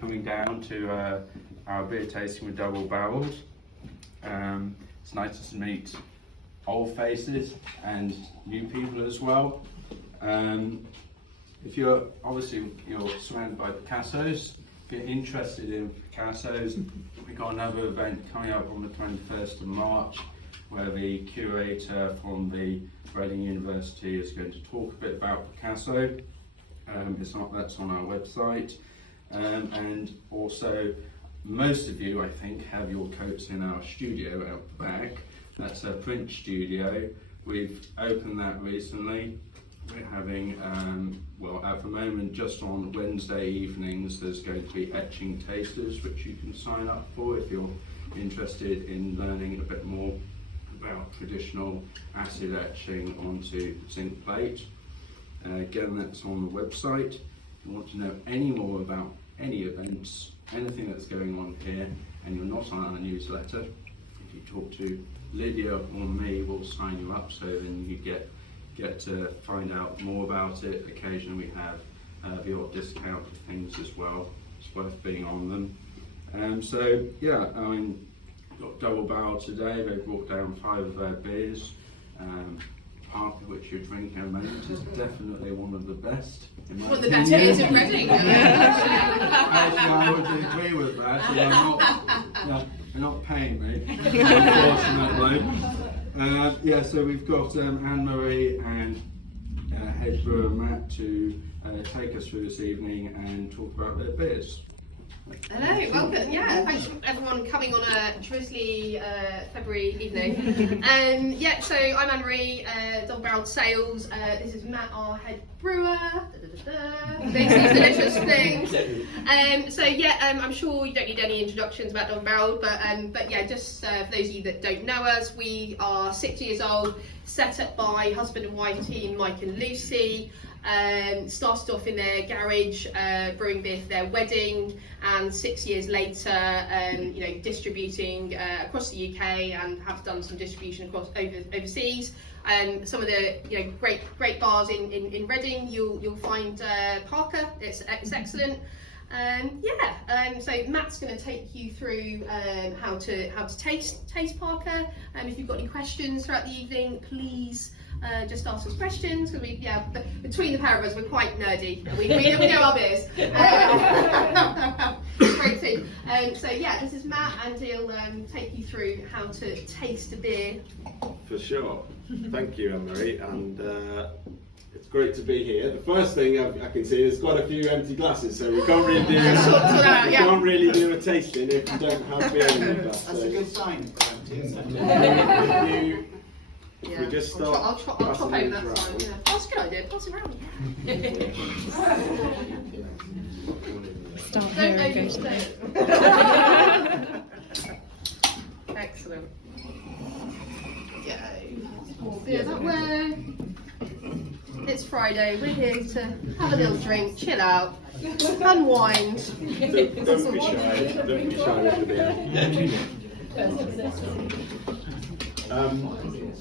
Coming down to our beer tasting with Double Barreled. It's nice to meet old faces and new people as well. If you're surrounded by Picassos, if you're interested in Picassos, we've got another event coming up on the 21st of March where the curator from the Reading University is going to talk a bit about Picasso. That's on our website. And also, most of you, I think, have your coats in our studio out the back. That's a print studio. We've opened that recently. We're having, at the moment, just on Wednesday evenings, there's going to be etching tasters, which you can sign up for if you're interested in learning a bit more about traditional acid etching onto zinc plate. Again, that's on the website. If you want to know any more about any events, anything that's going on here, and you're not on our newsletter, if you talk to Lydia or me, we'll sign you up so then you get to find out more about it. Occasionally we have the odd discount for things as well. It's worth being on them. Got Double Barrel today. They've brought down 5 of their beers. Parka, which you're drinking at the moment, is definitely one of the best. One of the best beers in Reading. Actually, I would agree with that. They're not paying me, unfortunately. So we've got Anne-Marie and head brewer Matt to take us through this evening and talk about their beers. Hello, welcome. Yeah, thanks for everyone coming on a drizzly February evening. So I'm Anne-Marie, Double Barreled Sales. This is Matt, our head brewer. Makes these delicious things. I'm sure you don't need any introductions about Double Barreled, but just for those of you that don't know us, we are 6 years old, set up by husband and wife team Mike and Lucy. Started off in their garage, brewing beer for their wedding, and 6 years later, distributing across the UK, and have done some distribution across overseas. Some of the great bars in Reading, you'll find Parka. It's excellent. So Matt's going to take you through how to taste Parka. If you've got any questions throughout the evening, please. Just ask us questions, because between the pair of us, we're quite nerdy. We know our beers. Great team. This is Matt, and he'll take you through how to taste a beer. For sure. Thank you, Anne-Marie, and it's great to be here. The first thing I can see is quite a few empty glasses, so we can't really do a tasting if you don't have beer in the glass. That's a good sign for empty. If we just start, I'll chop over that side. Yeah. That's a good idea. Pass it around. Start here and go to there. Excellent. Go. That way. It's Friday. We're here to have a little drink, chill out, unwind. Don't be shy. Don't be shy with the beer.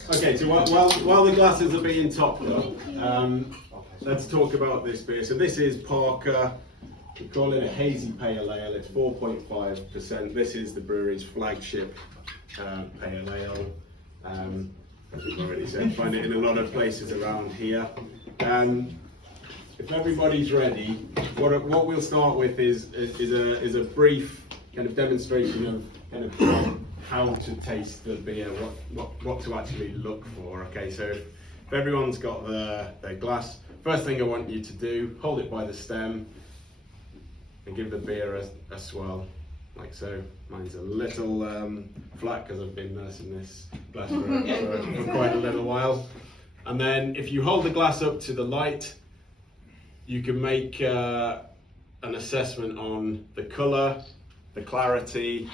Okay, so while the glasses are being topped up, let's talk about this beer. So this is Parka. We call it a hazy pale ale. It's 4.5%. This is the brewery's flagship pale ale. As we've already said, find it in a lot of places around here. If everybody's ready, what we'll start with is a brief kind of demonstration of kind of how to taste the beer, what to actually look for. Okay, so if everyone's got their glass, first thing I want you to do, hold it by the stem and give the beer a swirl, like so. Mine's a little flat because I've been nursing this glass for quite a little while. And then if you hold the glass up to the light, you can make an assessment on the colour, the clarity,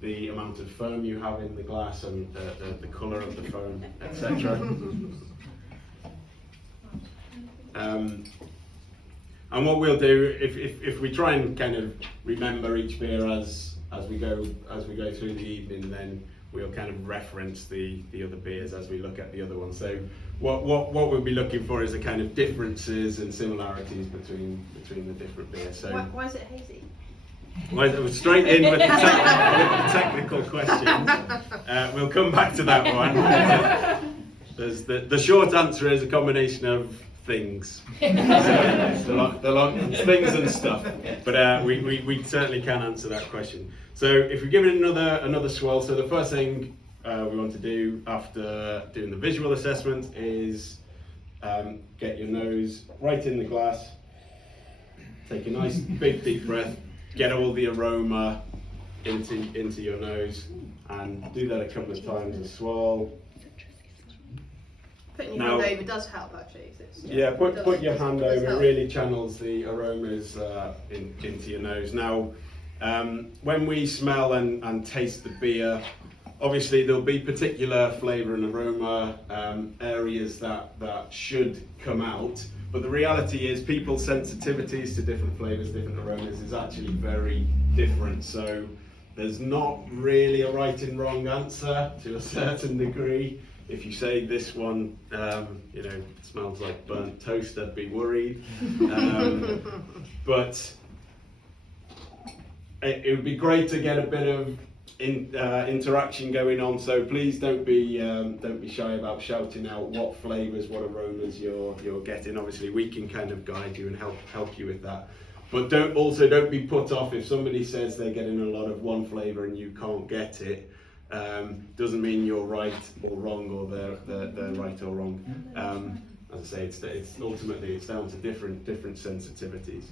the amount of foam you have in the glass, and the colour of the foam, etc. And what we'll do, if we try and kind of remember each beer as we go through the evening, then we'll kind of reference the other beers as we look at the other ones. So what we'll be looking for is the kind of differences and similarities between the different beers. So why is it hazy? Well, straight in with the, with the technical questions. We'll come back to that one. There's the short answer is a combination of things. The long things and stuff. But we certainly can answer that question. So if we give it another swirl, so the first thing we want to do after doing the visual assessment is get your nose right in the glass. Take a nice big deep breath. Get all the aroma into your nose, and do that a couple of times as swirl. Putting your hand over does help actually. Yeah, put your hand over. It really channels the aromas into your nose. Now, when we smell and taste the beer, obviously there'll be particular flavour and aroma areas that should come out. But the reality is people's sensitivities to different flavours, different aromas is actually very different. So there's not really a right and wrong answer to a certain degree. If you say this one, smells like burnt toast, I'd be worried. But it would be great to get a bit of interaction going on, so please don't be shy about shouting out what flavours, what aromas you're getting. Obviously we can kind of guide you and help you with that, but don't be put off if somebody says they're getting a lot of one flavour and you can't get it. Doesn't mean you're right or wrong, or they're right or wrong. As I say, it's ultimately down to different sensitivities.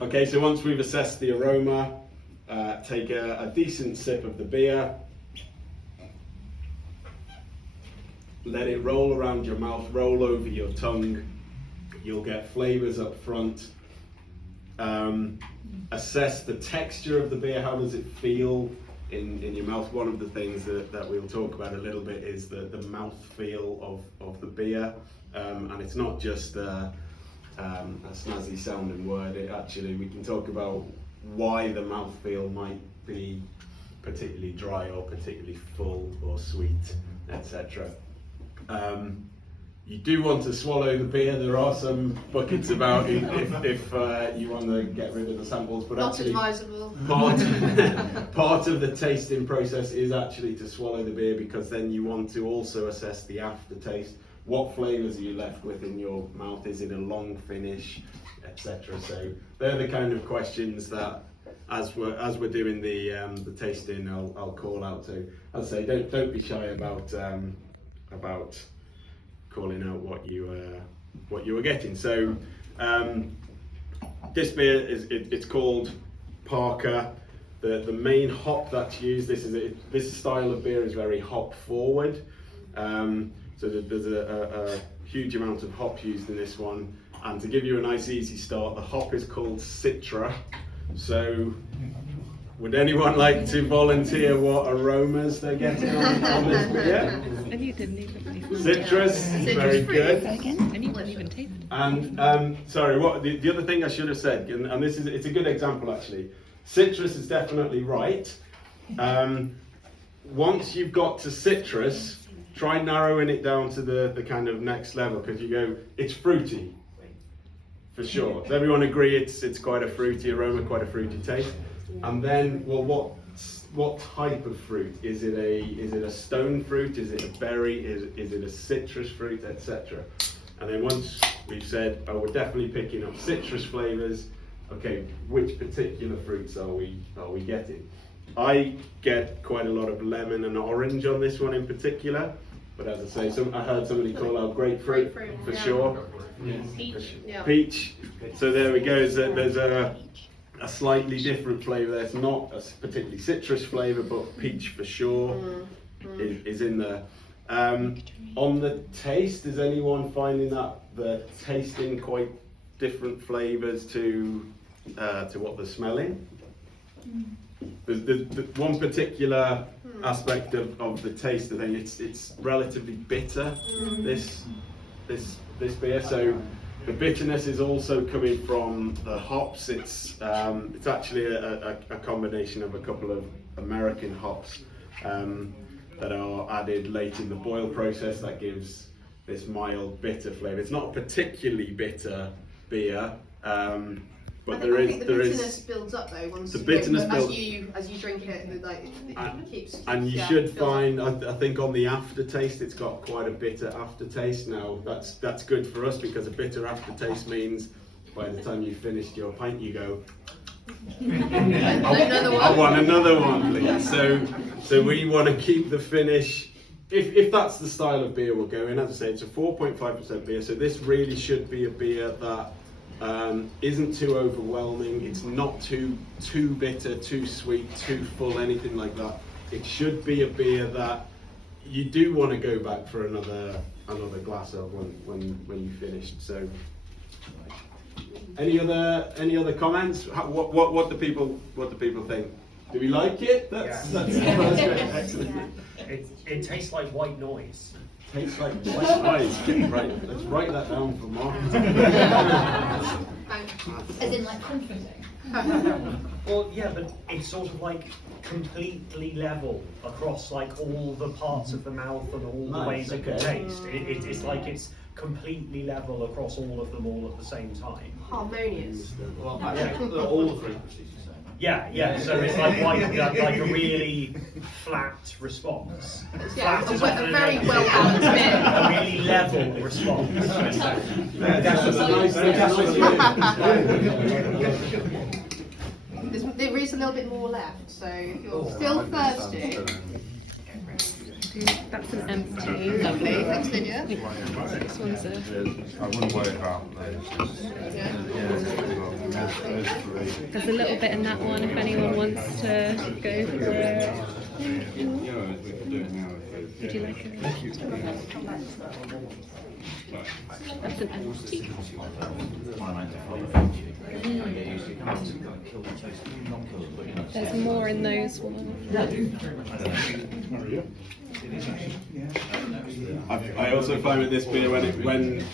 Okay, so once we've assessed the aroma, take a decent sip of the beer, let it roll around your mouth, roll over your tongue. You'll get flavours up front. Assess the texture of the beer. How does it feel in your mouth? One of the things that we'll talk about a little bit is the mouth feel of the beer, and it's not just a snazzy sounding word. We can talk about why the mouthfeel might be particularly dry or particularly full or sweet, etc. You do want to swallow the beer. There are some buckets about if you want to get rid of the samples, but not actually advisable. Part of the tasting process is actually to swallow the beer, because then you want to also assess the aftertaste. What flavours are you left with in your mouth? Is it a long finish, etc.? So they're the kind of questions that, as we're doing the tasting, I'll call out to. As I say, don't be shy about calling out what you were getting. So this beer it's called Parka. The main hop that's used, this style of beer is very hop forward. So there's a huge amount of hop used in this one, and to give you a nice easy start, the hop is called Citra. So would anyone like to volunteer what aromas they're getting on this beer? And you didn't even Citrus, very good. And you didn't even taste it. And sorry, what the other thing I should have said, and it's a good example actually. Citrus is definitely right. Once you've got to citrus, try narrowing it down to the kind of next level, because you go, it's fruity, for sure. Does everyone agree it's quite a fruity aroma, quite a fruity taste? And then, well, what type of fruit? Is it a stone fruit? Is it a berry? Is it a citrus fruit, etc.? And then once we've said, oh, we're definitely picking up citrus flavours, okay, which particular fruits are we getting? I get quite a lot of lemon and orange on this one in particular, but as I say, I heard somebody call out grapefruit for sure. Peach. Yeah. Peach. So there we go. There's a slightly different flavour there. It's not a particularly citrus flavour, but peach for sure is in there. On the taste, is anyone finding that they're tasting quite different flavours to what they're smelling? There's one particular aspect of the taste. I think it's relatively bitter. This beer. So the bitterness is also coming from the hops. It's actually a combination of a couple of American hops that are added late in the boil process that gives this mild bitter flavour. It's not a particularly bitter beer. But I there think is the there bitterness is builds up though once the bitterness builds as you drink it, it keeps. and you yeah, should builds up. find I think on the aftertaste it's got quite a bitter aftertaste. Now that's good for us because a bitter aftertaste means by the time you finished your pint you go, Another I one. want another one, please. So we want to keep the finish. If that's the style of beer we'll go in, as I say, it's a 4.5% beer. So this really should be a beer that isn't too overwhelming. It's not too bitter, too sweet, too full, anything like that. It should be a beer that you do want to go back for another glass of when you finished. So. Any other comments? What do people think? Do we like it? That's great. Excellent. It tastes like white noise. Tastes like white noise. Right. Let's write that down for Mark. As in like comforting. Well, yeah, but it's sort of like completely level across like all the parts of the mouth and all the Nice, ways it can okay. taste. It's like it's completely level across all of them all at the same time. Harmonious. Well, actually, all the frequencies you're saying. Yeah. So it's like a really flat response. Yeah, Flat a, is a often very a- well balanced a bit. really level response. That's There is a little bit more left, so if you're still thirsty. That's an empty. Lovely, thanks Lydia. This one's a. I wouldn't worry about those. Yeah. There's a little bit in that one if anyone wants to go for it. Yeah, we could do it now. Would you like it? That's an empty. There's more in those ones. I also find with this beer when